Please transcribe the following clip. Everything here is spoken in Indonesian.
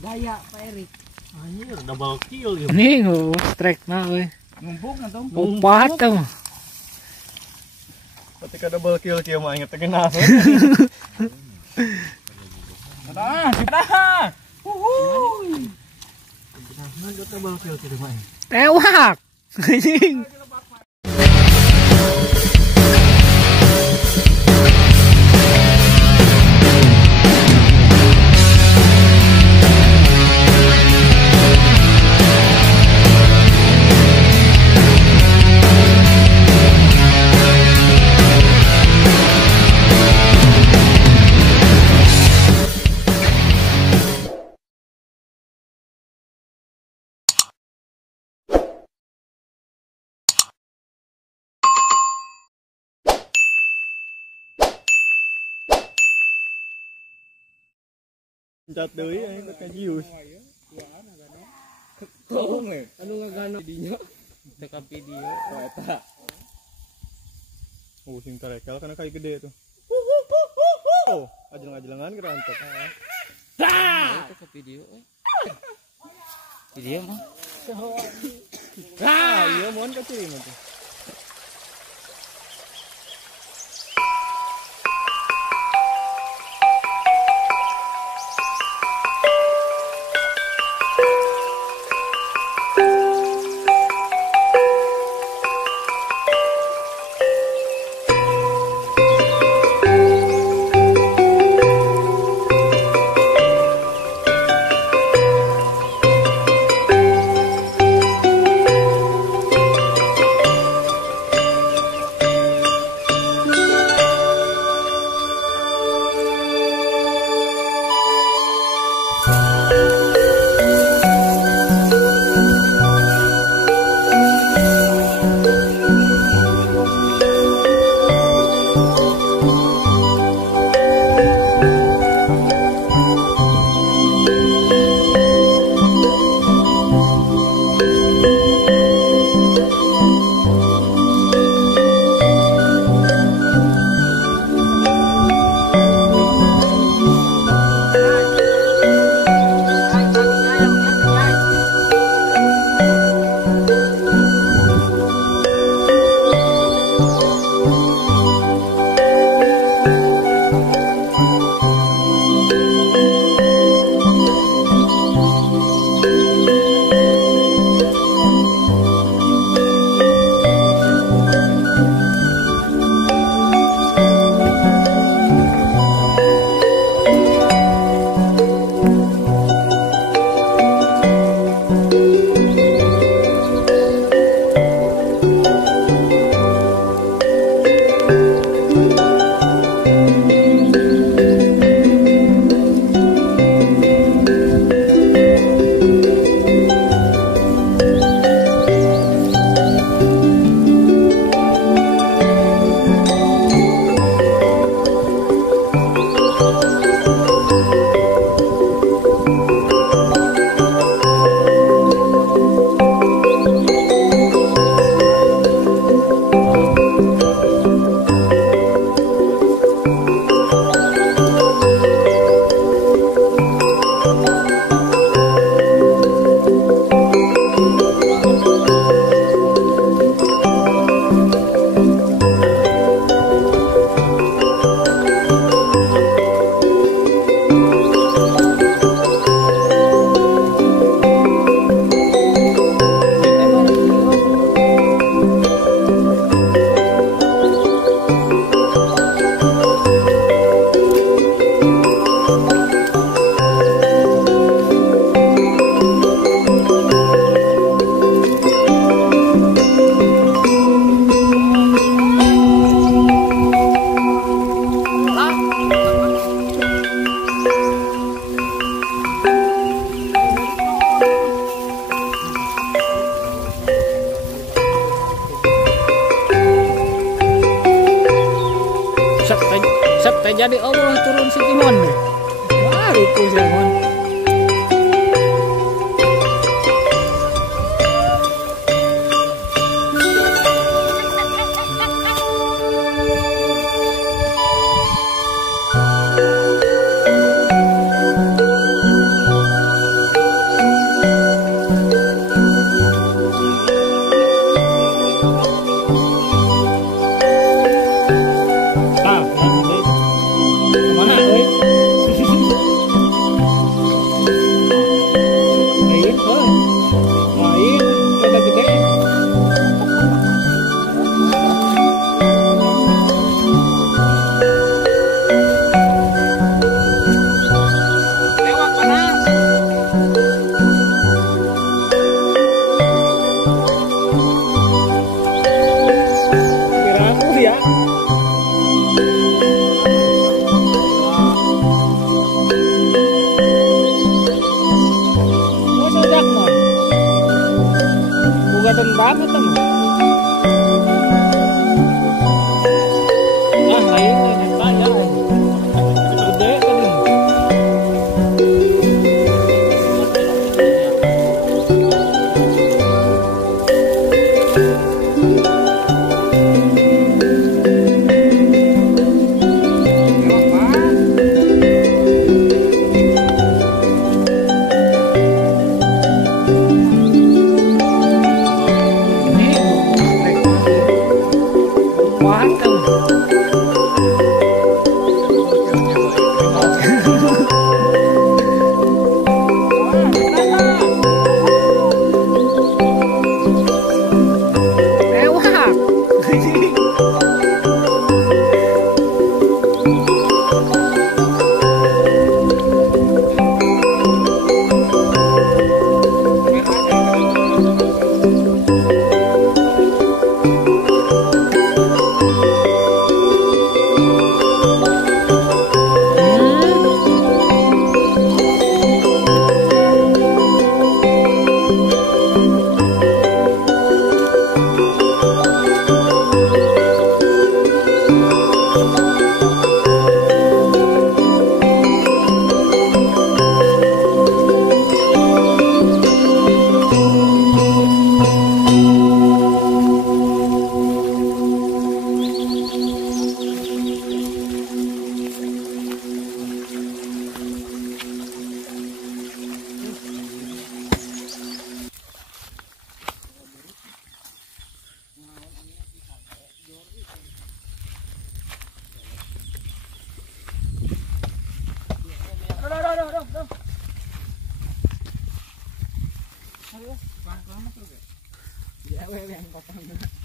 Gaya Pak Erik. Anjir, double kill ya. Nih, strike na we. Ngumpuk atau? Opat tuh. Ketika double kill kieu mah inget kena. Dah. Wuhuy. Nah, double kill kieu mah. Tewak. Anjing. Cat deui aya ka jius. Tolong le. Anu ngagana dinya. Teka video eta. Oh, sing tarekel kana kayu gede tuh. Oh, ajelang-ajelangan kerantet. Dah. Teka video Video mah. Iya mohon kecil mah tuh. jadi Allah turun si Timon. Wah, rupuh si Timon. kering banget tuh. Ah, lain ini saya. Gede tadi. Ya, yang